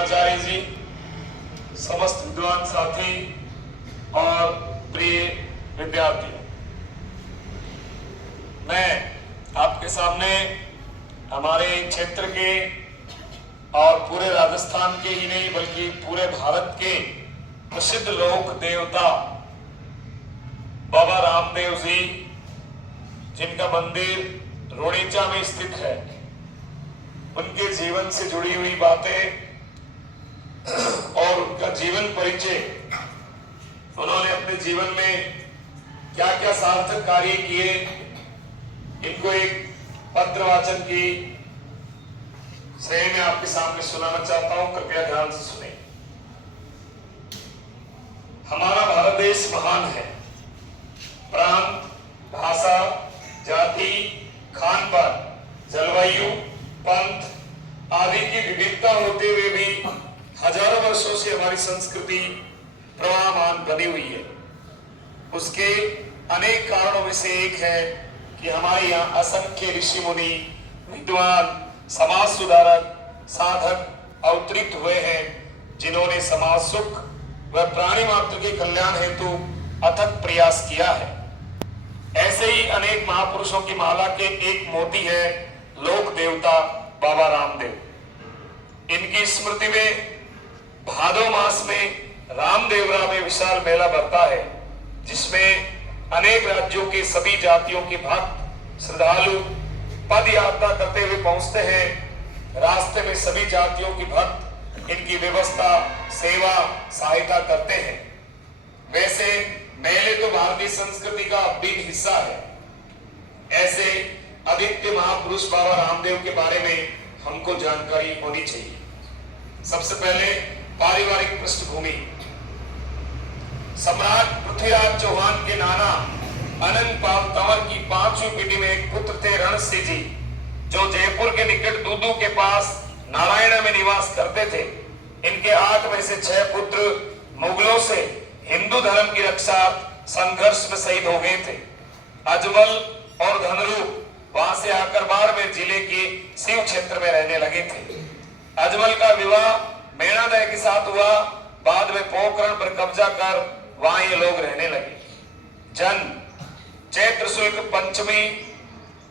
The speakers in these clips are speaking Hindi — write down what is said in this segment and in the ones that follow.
प्रधानाचार्य जी, समस्त विद्वान साथी और प्रिय विद्यार्थी, मैं आपके सामने हमारे क्षेत्र के और पूरे राजस्थान के ही नहीं बल्कि पूरे भारत के प्रसिद्ध लोक देवता बाबा रामदेव जी, जिनका मंदिर रोड़ीचा में स्थित है, उनके जीवन से जुड़ी हुई बातें और उनका जीवन परिचय, उन्होंने अपने जीवन में क्या क्या सार्थक कार्य किए, इनको एक पत्र वाचन की श्रेणी में आपके सामने सुनाना चाहता हूं। कृपया ध्यान से सुने। हमारा भारत देश महान है। प्रांत, भाषा, जाति, खान पान, जलवायु, पंथ आदि की विविधता होते हुए भी हजारों वर्षों से हमारी संस्कृति प्रवाहमान बनी हुई है। उसके अनेक कारणों में से एक है कि हमारे यहाँ असंख्य ऋषि मुनि, विद्वान, समाज सुधारक, साधक अवतरित हुए हैं, जिन्होंने समाज सुख व प्राणी मात्र के कल्याण हेतु अथक प्रयास किया है। ऐसे ही अनेक महापुरुषों की माला के एक मोती है लोक देवता बाबा रामदेव। इनकी स्मृति में भादो मास में रामदेवरा में विशाल मेला भरता है, जिसमें अनेक राज्यों के सभी जातियों के भक्त श्रद्धालु पद यात्रा करते हुए पहुंचते हैं। रास्ते में सभी जातियों के भक्त इनकी व्यवस्था, सेवा, सहायता करते हैं। वैसे मेले तो भारतीय संस्कृति का अभिन्न हिस्सा है। ऐसे आदित्य महापुरुष बाबा रामदेव के बारे में हमको जानकारी होनी चाहिए। सबसे पहले पारिवारिक पृष्ठभूमि। सम्राट पृथ्वीराज चौहान के नाना अनंत पाल तंवर की 5वीं पीढ़ी में एक पुत्र थे रणसिंह जी, जो जयपुर के निकट दूदू के पास नारायण में निवास करते थे। इनके 8 में से 6 पुत्र मुगलों से हिंदू धर्म की रक्षा संघर्ष में शहीद हो गए थे। अजमल और धनरूप वहां से आकर बाड़मेर जिले के शिव क्षेत्र में रहने लगे थे। अजमल का विवाह मेणादय के साथ हुआ। बाद में पोखरण पर कब्जा कर वहां ये लोग रहने लगे। जन्म चैत्र शुक्ल पंचमी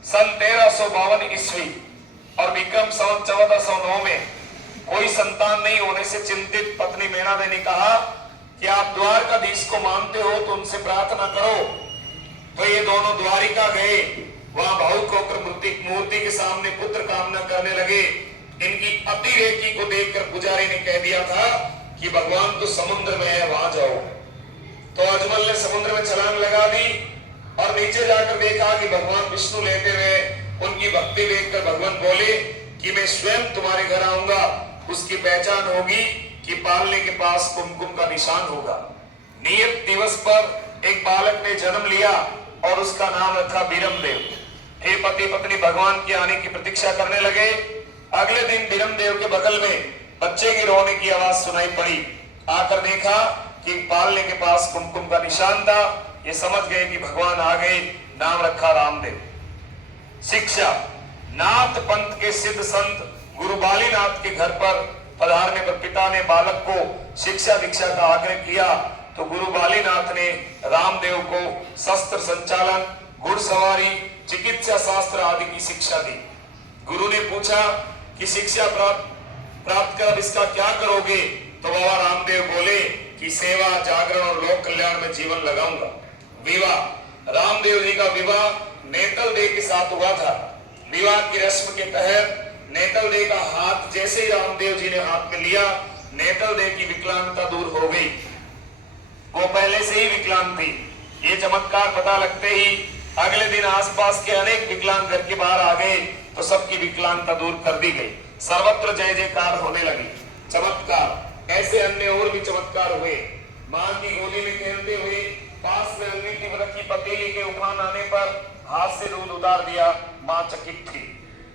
सन 1352 ईस्वी और विक्रम संवत 1409 में कोई संतान नहीं होने से चिंतित पत्नी मेणादय ने कहा कि आप द्वारकाधीश को मानते हो तो उनसे प्रार्थना करो। तो ये दोनों द्वारिका गए। वहां भावुक होकर मूर्ति के सामने पुत्र कामना करने लगे। इनकी अतिरेकी को देखकर पुजारी ने कह दिया था कि भगवान तो समुद्र में है, वहां जाओ। तो अजमल ने समुद्र में छलांग लगा दी और नीचे जाकर देखा कि भगवान विष्णु लेते हुए उनकी भक्ति देखकर भगवान बोले कि मैं स्वयं तुम्हारे घर आऊंगा। उसकी पहचान होगी कि पालने के पास कुमकुम का निशान होगा। नियत दिवस पर एक बालक ने जन्म लिया और उसका नाम रखा बीरमदेव। हे पति पत्नी भगवान के आने की प्रतीक्षा करने लगे। अगले दिन बीरमदेव के बगल में बच्चे की रोने की आवाज सुनाई पड़ी। आकर देखा कि पालने के पास कुमकुम का निशान था। ये समझ गए कि भगवान आ गए। नाम रखा रामदेव। शिक्षा। नाथ पंथ के सिद्ध संत गुरु बालीनाथ के घर पर पधारने पर पिता ने बालक को शिक्षा दीक्षा का आग्रह किया तो गुरु बालीनाथ ने रामदेव को शस्त्र संचालन, घुड़सवारी, चिकित्सा शास्त्र आदि की शिक्षा दी। गुरु ने पूछा कि शिक्षा प्राप्त कर इसका क्या करोगे? तो बाबा रामदेव बोले कि सेवा, जागरण और लोक कल्याण में जीवन लगाऊंगा। विवाह। रामदेव जी का विवाह नेतल देव के साथ हुआ था। विवाह की रस्म के तहत नेतल देव का हाथ जैसे ही रामदेव जी ने हाथ में लिया, नेतल देव की विकलांगता दूर हो गई। वो पहले से ही विकलांग थी। ये चमत्कार पता लगते ही अगले दिन आसपास के अनेक विकलांग घर के बाहर आ गए तो सबकी विकलांगता दूर कर दी गई। सर्वत्र जय जयकार होने लगी। चमत्कार। ऐसे अन्य और भी चमत्कार हुए। मां की गोदी में खेलते हुए पास में अंगीठी रखी पतीली के उफान आने पर हाथ से दूध उतार दिया। मां चकित थी।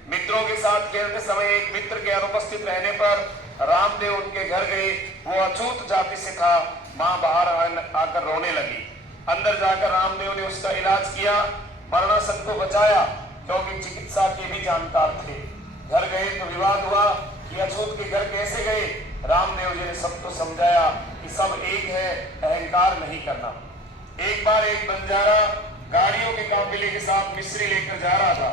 मित्रों के साथ खेलते समय एक मित्र के अनुपस्थित रहने पर रामदेव उनके घर गए। वो अछूत जाति से था। मां बाहर आकर रोने लगी। अंदर जाकर रामदेव ने उसका इलाज किया, मरणासन को बचाया, क्योंकि चिकित्सा के भी जानकार थे। घर गए तो विवाद हुआ कि अछूत के घर कैसे गए। रामदेव जी ने सबको समझाया कि सब एक है, अहंकार नहीं करना। एक बार एक बंजारा गाड़ियों के काफिले के साथ मिश्री लेकर जा रहा था।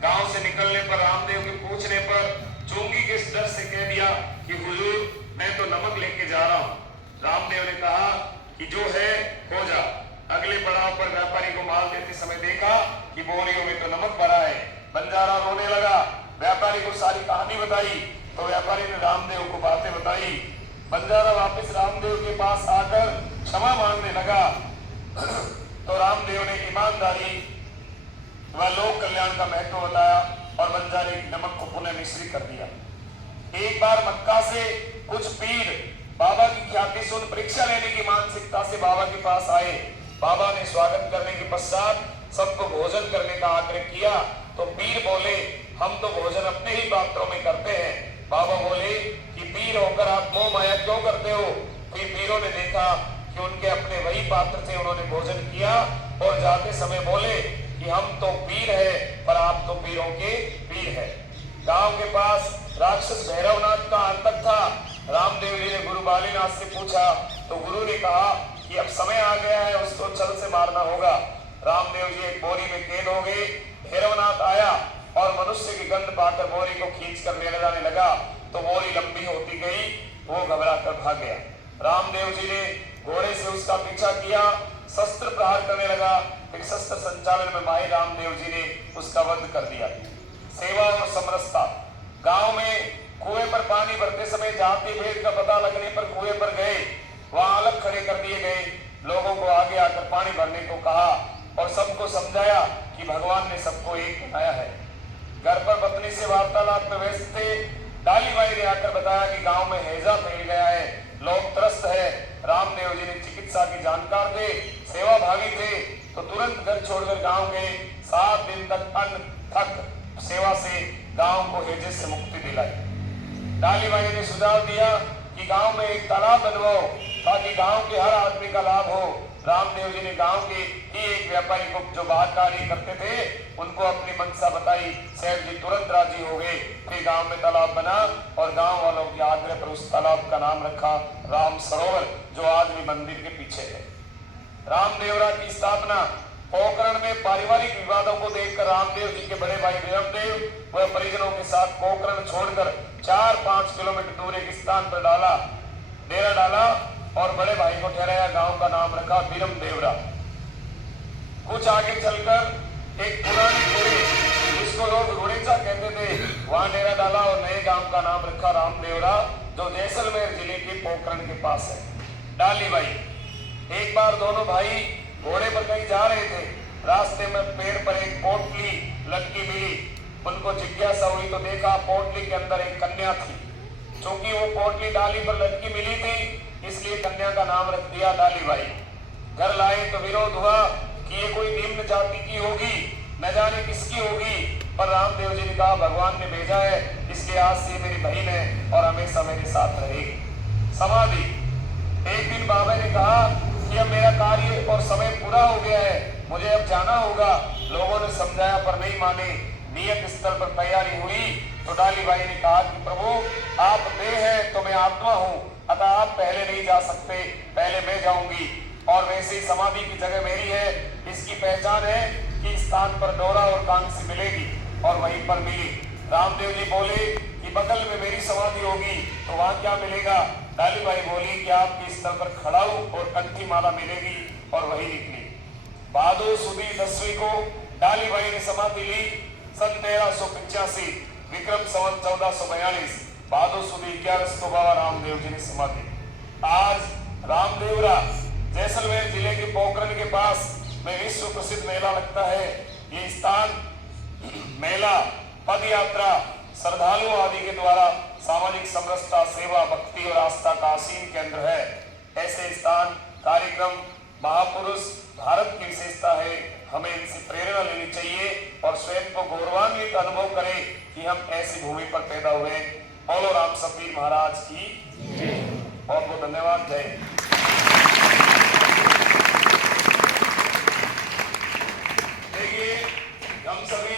गांव से निकलने पर रामदेव के पूछने पर चोंगी के डर से कह दिया कि हुजूर मैं तो नमक लेके जा रहा हूँ। रामदेव ने कहा कि जो है हो जा। अगले पड़ाव पर व्यापारी को माल देते समय देखा कि बोरियों में तो नमक भरा है। बंजारा रोने लगा। व्यापारी को सारी कहानी बताई तो व्यापारी ने रामदेव को बातें बताई। बंजारा वापस रामदेव के पास आकर क्षमा मांगने लगा तो रामदेव ने ईमानदारी व लोक कल्याण का महत्व बताया और बंजारे की नमक को पुनः मिश्री कर दिया। एक बार मक्का से कुछ पीर बाबा की ख्याति सुन परीक्षा लेने की मानसिकता से बाबा के पास आए। बाबा ने स्वागत करने के पश्चात सबको भोजन करने का आग्रह किया तो पीर बोले हम तो भोजन अपने ही पात्रों में करते हैं। बाबा बोले कि पीर होकर आप मोह माया क्यों करते हो? फिर पीरों ने देखा कि उनके अपने वही पात्र थे, उन्होंने भोजन किया और जाते समय बोले कि हम तो पीर है पर आप तो पीरों के पीर है। गांव के पास राक्षस भैरवनाथ का आतंक था। रामदेव जी ने गुरु बालीनाथ से पूछा तो गुरु ने कहा कि अब समय आ गया है, उसको छल से मारना होगा। रामदेव जी एक बोरी में कैद हो गए। भैरवनाथ आया और मनुष्य की गंध पाकर बोरी को खींचकर ले जाने लगा तो बोरी लंबी होती गई, वो घबरा कर भाग गया। रामदेव जी ने घोड़े से उसका पीछा किया, शस्त्र प्रहार करने लगा। फिर शस्त्र संचालन में माहिर रामदेव जी ने उसका वध कर दिया। सेवा और समरसता। गांव में कुएं पर पानी भरते समय जाति भेद का पता लगने पर कुएं पर गए, वहां अलग खड़े कर दिए गए। लोगों को आगे आकर पानी भरने को कहा और सबको समझाया कि भगवान ने सबको एक बनाया है। घर पर पत्नी से वार्तालाप में व्यस्त थे। डाली बाई ने आकर बताया कि गांव में हैजा फैल गया है, लोग त्रस्त है। रामदेव जी ने चिकित्सा की जानकार थे, सेवा भावी थे तो तुरंत घर छोड़कर गांव गए। 7 दिन तक अन्न थक सेवा से गांव को हैजे से मुक्ति दिलाई। डाली बाई ने सुझाव दिया कि गांव में एक तालाब बनवाओ ताकि गांव के हर आदमी का लाभ हो। रामदेव जी ने गांव के ही एक व्यापारी को जो बाहर कार्य करते थे उनको अपनी मंशा बताई। सेठ जी तुरंत राजी हो गए। फिर गांव में तालाब बना और गांव वालों के आग्रह पर उस तालाब का नाम रखा राम सरोवर, जो आज भी मंदिर के पीछे है। रामदेवरा की स्थापना। पोखरण में पारिवारिक विवादों को देखकर रामदेव जी के बड़े भाई विरमदेव व परिजनों के साथ पोखरण छोड़कर 4-5 किलोमीटर दूर एक स्थान पर डेरा डाला और बड़े भाई को ठहराया। गांव का नाम रखा विरमदेवरा। कुछ आगे चलकर एक पुरानी कुड़ी जिसको लोग रुड़ेचा कहते थे, वहां डेरा डाला और नए गांव का नाम रखा रामदेवरा, जो जैसलमेर जिले के पोखरण के पास है। डाली बाई। एक बार दोनों भाई घोड़े पर कहीं जा रहे थे। रास्ते में पेड़ पर एक पोटली लटकी मिली। उनको जिज्ञासा हुई तो देखा पोटली के अंदर एक कन्या थी। चूंकि वो पोटली डाली पर लटकी मिली थी इसलिए कन्या का नाम रख दिया डाली बाई। घर लाए तो विरोध हुआ कि ये कोई निम्न जाति की होगी, न जाने किसकी होगी, पर रामदेव जी ने कहा भगवान ने भेजा है, इसलिए आज से मेरी बहन है और हमेशा मेरे साथ रहेगी। समाधि। एक दिन बाबा ने कहा कि अब मेरा कार्य और समय पूरा हो गया है, मुझे अब जाना होगा। लोगों ने समझाया पर नहीं माने। नियत स्थल पर तैयारी हुई तो डाली बाई ने कहा कि प्रभु आप देह है तो मैं आत्मा हूँ, अतः आप पहले नहीं जा सकते, पहले मैं जाऊंगी। और वैसे ही समाधि की जगह मेरी है। इसकी पहचान है कि स्थान पर डोरा और कांसी मिलेगी और वहीं पर मिली। रामदेव जी बोले कि बगल में मेरी समाधि होगी तो वहां क्या मिलेगा? डाली बाई बोली कि आपके स्थल पर खड़ाऊ और कंठी माला मिलेगी और वही निकली। भादो सुदी 10वीं को डाली बाई ने समाधि ली। सन 1385 विक्रम संवत 1442 भादो सुदी 11 को बाबा रामदेव जी ने समाधि। आज रामदेवरा जैसलमेर जिले के पोखरण के पास में विश्व प्रसिद्ध मेला लगता है। ये स्थान मेला, पद यात्रा, श्रद्धालुओं आदि के द्वारा सामाजिक समरसता, सेवा, भक्ति और आस्था का असीम केंद्र है। ऐसे स्थान, कार्यक्रम, महापुरुष भारत की विशेषता है। हमें इनसे प्रेरणा लेनी चाहिए और स्वयं को गौरवान्वित अनुभव करें कि हम ऐसी भूमि पर पैदा हुए। बोलो राम सतबीर महाराज की बहुत बहुत धन्यवाद। जय। देखिए हम सभी